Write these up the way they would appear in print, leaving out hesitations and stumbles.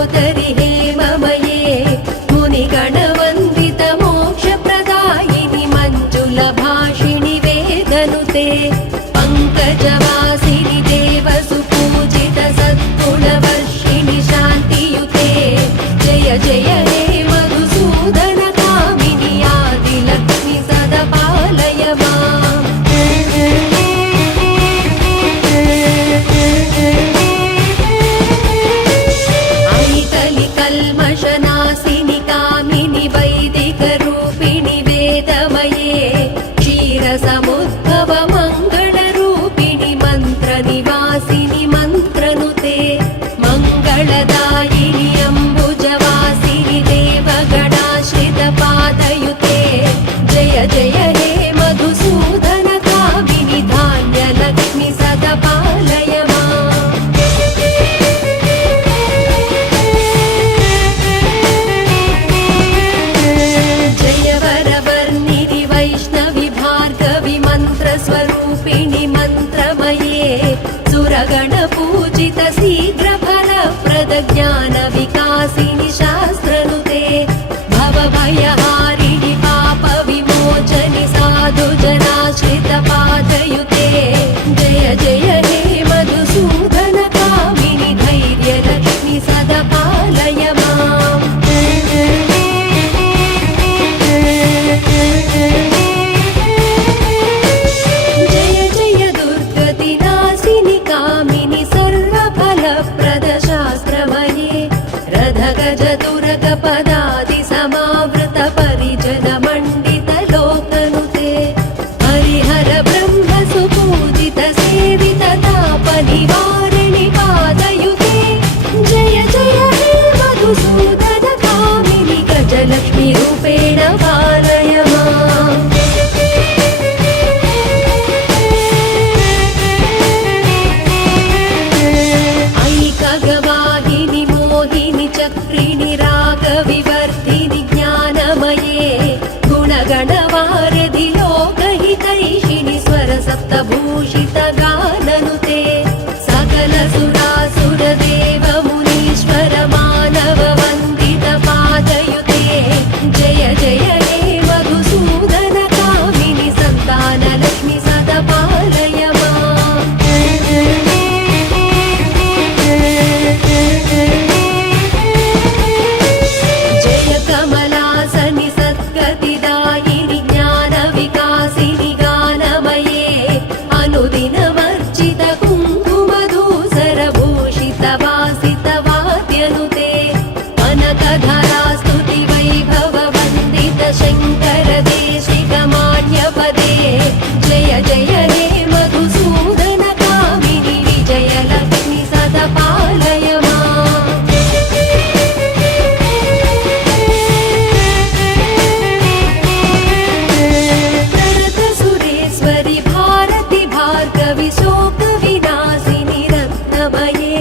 सहोदरि हेममये मुनिगणवन्दित मोक्षप्रदायिनि मञ्जुलभाषिणि वेदनुते पङ्कजवासिनि देवसुपूजित सद्गुणवर्षिणि शान्तियुते जय जय हे मधुसूदन कामिनि आदिलक्ष्मि सदा पालय माम्। कल्मषनाशिनि कामिनि वैदिकरूपिणि वेदमये क्षीरसमुद्भव मङ्गलरूपिणि मन्त्रनिवासिनि मन्त्रनुते मङ्गलदायिनि अम्बुजवासिनि देवगणाश्रितपादयुते जय जय हे मधुसूदन कामिनि धान्यलक्ष्मि सदा पालय माम्। स्वरूपिणि मन्त्रमये सुरगणपूजित शीघ्रफलप्रद ज्ञानविकासिनि शास्त्रनुते भवभयहारिणि पापविमोचनि साधुजनाश्रितपादयुते जय जय हे मधुसूदन कामिनि धैर्यलक्ष्मि सदा पालय माम्। गजदुरगपदादि समावृत परिजन मण्डित लोकनुते हरिहर ब्रह्म सुपूजित सेवित ताप निवारिणि पादयुते जय जय हे मधुसूदन कामिनि गजलक्ष्मि रूपेण पालय माम्। ऐकगवाहिनि मोहिनि चक्रिणि रागविवर्धिनि ज्ञानमये गुणगणवारधि लोकहितैषिणि स्वरसप्तभूषित गाननुते सकल सुरासुर देव मुनीश्वर मानव वन्दित पादयुते जय जय हे मधुसूदन कामिनि सन्तानलक्ष्मि सदा पालय माम्। कमलासनि सद्गतिदायिनि ज्ञानविकासिनि गानमये अनुदिनवर्जित कुङ्कुमधूसरभूषित वासित वाद्यनुते कनकधरा स्तुति वैभव वन्दित शङ्कर देशिक मान्यपदे जय जय हे मधुसूदन कामिनि विजयलक्ष्मि सदा पालय माम्। शोकविनाशिनि रत्नमये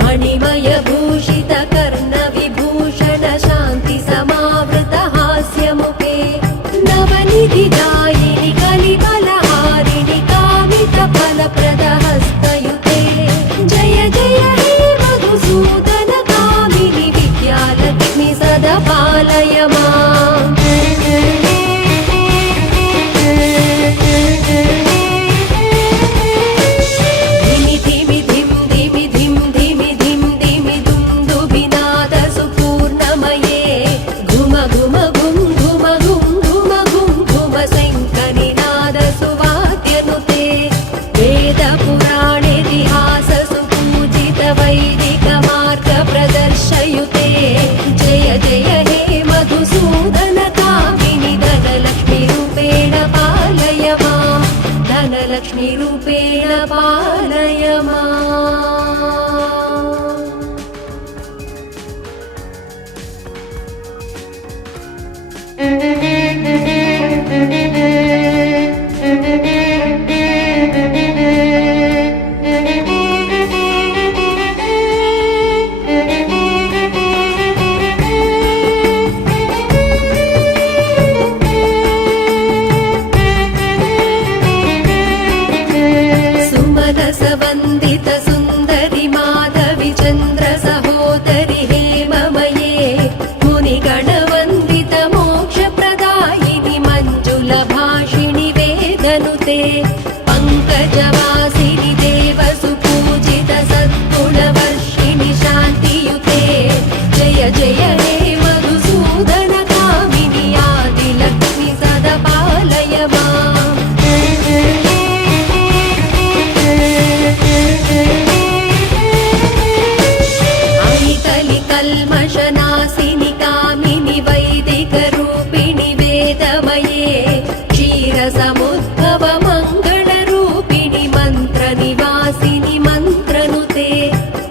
मणिमय भूषित कर्ण विभूषण शान्ति समावृत हास्यमुखे नवनिधिदायिनि कलिकलहारिणि कामित फलप्रद हस्तयुते जय जय हे मधुसूदन कामिनि विद्यालक्ष्मि सदा पालय माम्। वैदिक मार्ग प्रदर्शयुते जय जय हे मधुसूदन कामिनि धनलक्ष्मि रूपेण पालय माम्। धनलक्ष्मि रूपेण पालय माम्। सुमनस वन्दित सुन्दरि माधवि चन्द्र सहोदरि हे कल्मषनाशिनि कामिनि वैदिकरूपिणि वेदमये क्षीरसमुद्भव मङ्गलरूपिणि मन्त्रनिवासिनि मन्त्रनुते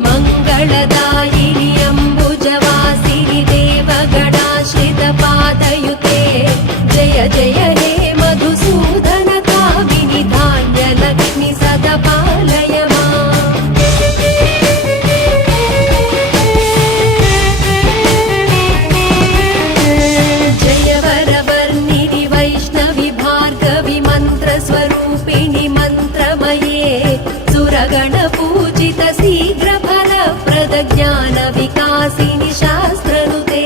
मङ्गलदायिनि अम्बुजवासिनि देवगणाश्रितपादयुते जय जय हे मधुसूदन कामिनि धान्यलक्ष्मि सदा पालय माम्। जय वरवर्णिनि वैष्णवि भार्गवि मन्त्रस्वरूपिणि मन्त्रमये सुरगणपूजित शीघ्रफलप्रद ज्ञानविकासिनि शास्त्रनुते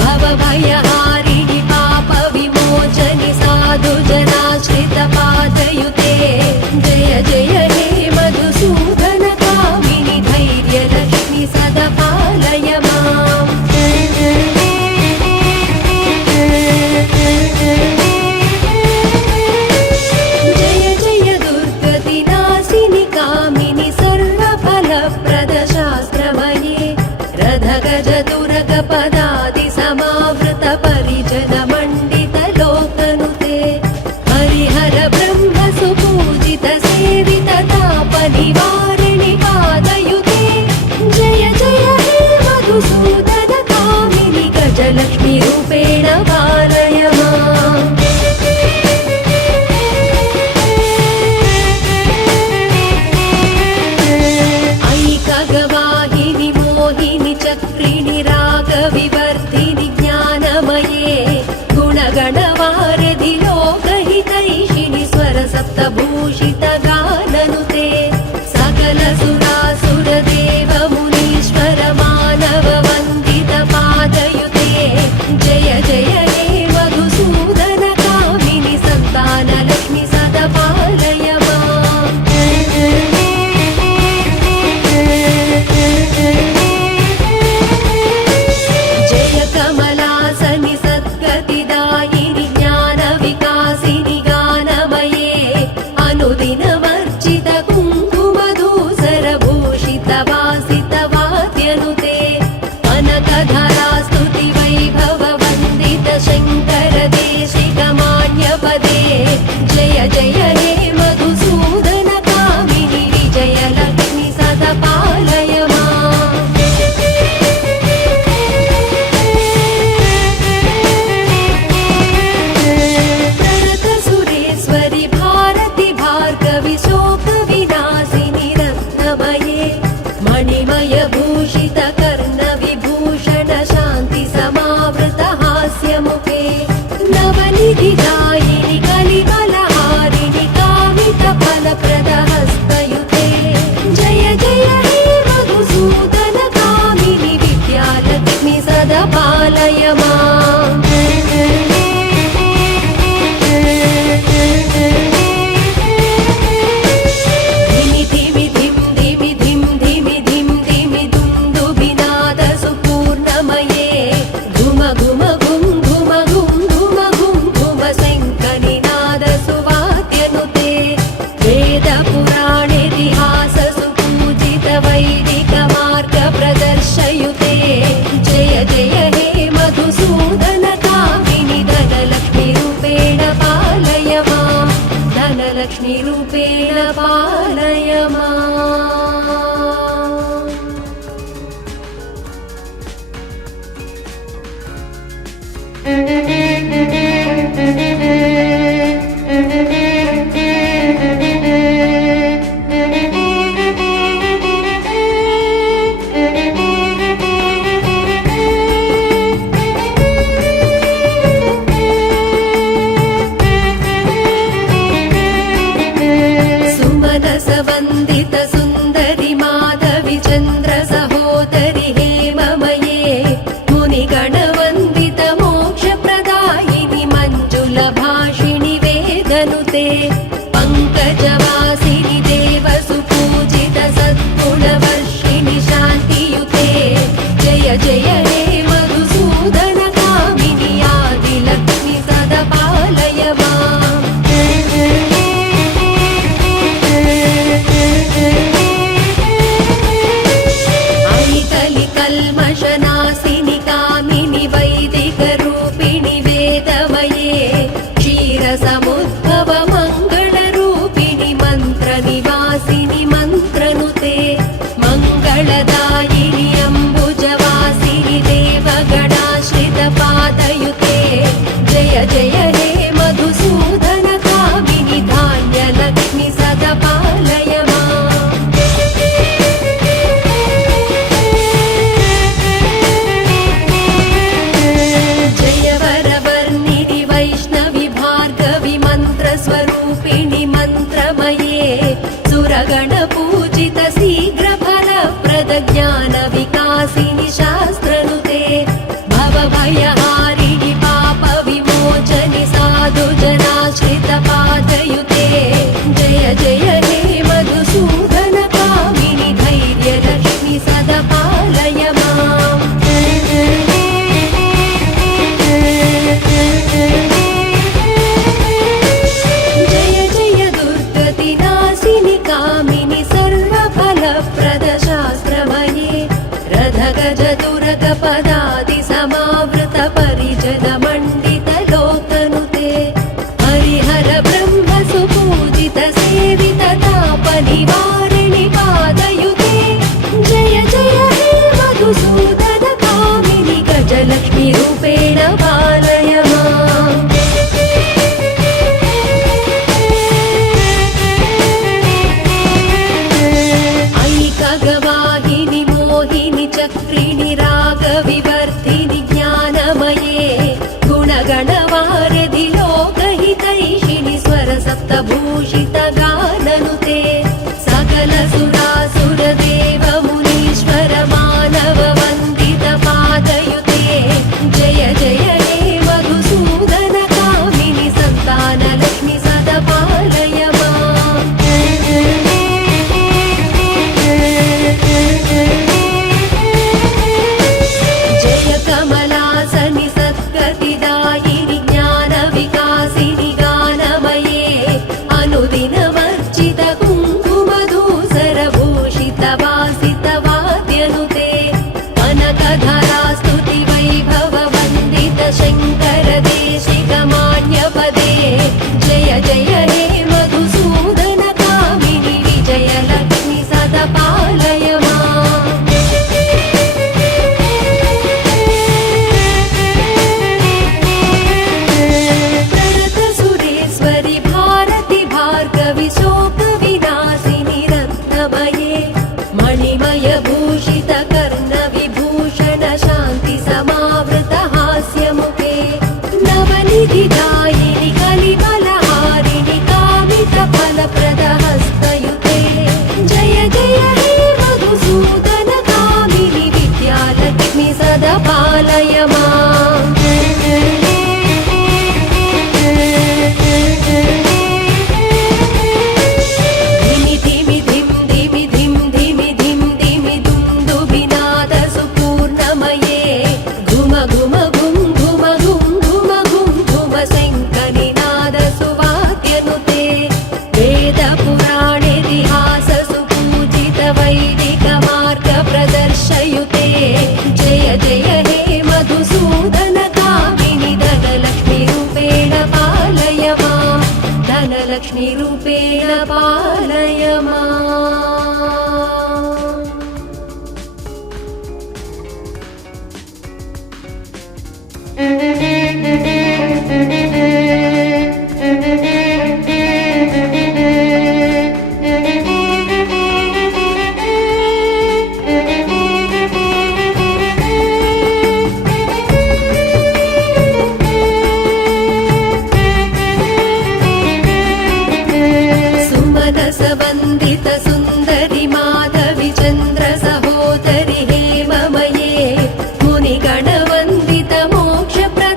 भवभयहारिणि पापविमोचनि साधुजनाश्रितपादयुते जय जय हे मधुसूदन कामिनि धैर्यलक्ष्मि सदा पालय माम्। जय जय दुर्गतिनाशिनि कामिनि सर्वफलप्रद शास्त्रमये रथगज दुर्गपदादि समावृत परिजन मण्डित लोकनुते हरिहर ब्रह्म सुपूजित सेवित तापनिवारिणि पादयुते जय जय हे मधुसूदन कामिनि गजलक्ष्मी रूपेण पालय माम्। ऐकगवाहिनि मोहिनि चक्रिणि रागविवर्धिनि ज्ञानमये गुणगणवारिधि लोकहितैषिणि स्वरसप्तभूषित गाननुते सकल सुरासुर देव मुनीश्वर मानव वन्दित पादयुते जय जय हे मधुसूदन कामिनि सन्तानलक्ष्मि सदा पालय माम्। जय कमलासनि सद्गतिदायिनि ज्ञानविकासिनि गानमये अनुदिनवर्जित कुङ्कुमधूसरभूषित वासित वाद्यनुते अनकधरा स्तुति वैभव वन्दित शङ्कर देशिक मान्यपदे जय जय हे मधुसूदन कामिनि विजयलक्ष्मि सदा पालय माम्। प्रणत सुरेश्वरि भारति भार्गवि शोकविनाशिनि रत्नमये मणिमय भूषित कर्णविभूषण शान्ति समावृत हास्यमुखे नवनिधिदायिनि कलिकलहारिणि कामित फलप्रद हस्तयुते जय जय हे मधुसूदन कामिनि विद्यालक्ष्मि सदा पालय माम्। धिमि धिमि धिं धिमि धिं धिमि धिं धिमि दुन्दुभिनाद सुपूर्णमये घुम घुम घुं घुम घुं घुम घुं घुम शङ्खनिनाद सुवाद्यनुते वेद पुराणेतिहास सुपूजित वैदिक मार्ग प्रदर्शयुते जय जय हे मधुसूदन कामिनि धनलक्ष्मी रूपेण पालय माम्। धनलक्ष्मी रूपेण पालय माम्। सुमनस वन्दित सुन्दरि माधवि चन्द्र सहोदरि हेममये मुनिगणवन्दित मोक्षप्रदा विलासिनि कामिनि वैदिकरूपिणि वेदमये क्षीरसमुद्भव मङ्गलरूपिणि मन्त्रनिवासिनि मन्त्रनुते मङ्गलदायिनि अम्बुजवासिनि देवगणाश्रितपादयुते जय जय हे मधुसूदन कामिनि धान्यलक्ष्मि सदा पालय माम्। जय वरवर्णिनि वैष्णवि भार्गवि मन्त्रस्वरूपिणि मन्त्रमये सुरगणपूजित शीघ्रफलप्रद ज्ञानविकासिनि शास्त्रनुते भवभयहारिणि पापविमोचनि साधुजनाश्रितपादयुते जय जय हे मधुसूदन कामिनि धैर्यलक्ष्मि सदा पालय माम्। जय जय दुर्गतिनाशिनि कामिनि सर्वफलप्रद शास्त्रमये रथगजदुरगपदादि समावृत परिजन मण्डित लोकनुते हरिहर ब्रह्म सुपूजित सेवित तापनिवारिणि पादयुते जय जय हे मधुसूदन कामिनि गजलक्ष्मी रूपेण पालय माम्। ऐकगवाहिनि मोहिनि चक्रिणि रागविवर्धिनि ज्ञानमये गुणगणवारिधि लोकहितैषिणि स्वरसप्तभूषित गाननुते सकल सुरासुरदेव मुनीश्वर मानव वन्दित पादयुते जय जय हे मधुसूदन कामिनि सन्तानलक्ष्मि सदा पालय माम्। जय कमलासनि सद्गतिदायिनि ज्ञानविकासिनि गानमये अनुदिनवर्जित कुङ्कुमधूसरभूषित वासित वाद्यनुते कनकधरास्तुति वैभव वन्दित शङ्कर देशिक मान्यपदे जय जय हे मधुसूदन कामिनि विजयलक्ष्मि सदा पालय माम्। प्रणत सुरेश्वरि भारति भार्गवि शोकविनाशिनि रत्नमये मणिमय भूषित कर्णविभूषण शान्ति समावृत हास्यमुखे नवनिधिदायिनि कलिबलहारिणि कामित फलप्रद हस्तयुते जय जय हे मधुसूदन कामिनि विद्यालक्ष्मि सदा पालय माम्। धिमि धिमि धिं धिमि धिं धिमि धिं धिमि दुन्दुभिनाद सुपूर्णमये घुम घुम घुं घुम घुं घुम घुं घुम शङ्खनिनाद सुवाद्यनुते वेदपुराणेतिहास सुपूजित वैदिक मार्ग प्रदर्शयुते जय जय हे मधुसूदन कामिनि धनलक्ष्मी रूपेण पालय माम्। धनलक्ष्मी रूपेण पालय माम्। सुमनसवन्दित सुन्दरि माधवि चन्द्र सहोदरि हेममये मुनिगणवन्दित मोक्षप्रद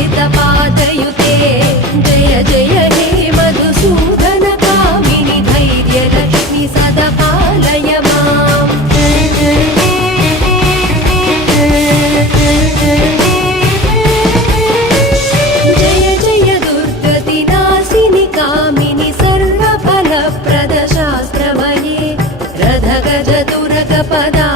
बन्धुजनाश्रितपादयुते जय जय हे मधुसूदन कामिनि धैर्यलक्ष्मि सदा पालय माम् जय जय दुर्गतिनाशिनि कामिनि सर्वफलप्रद शास्त्रमये रथगज दुर्गपदा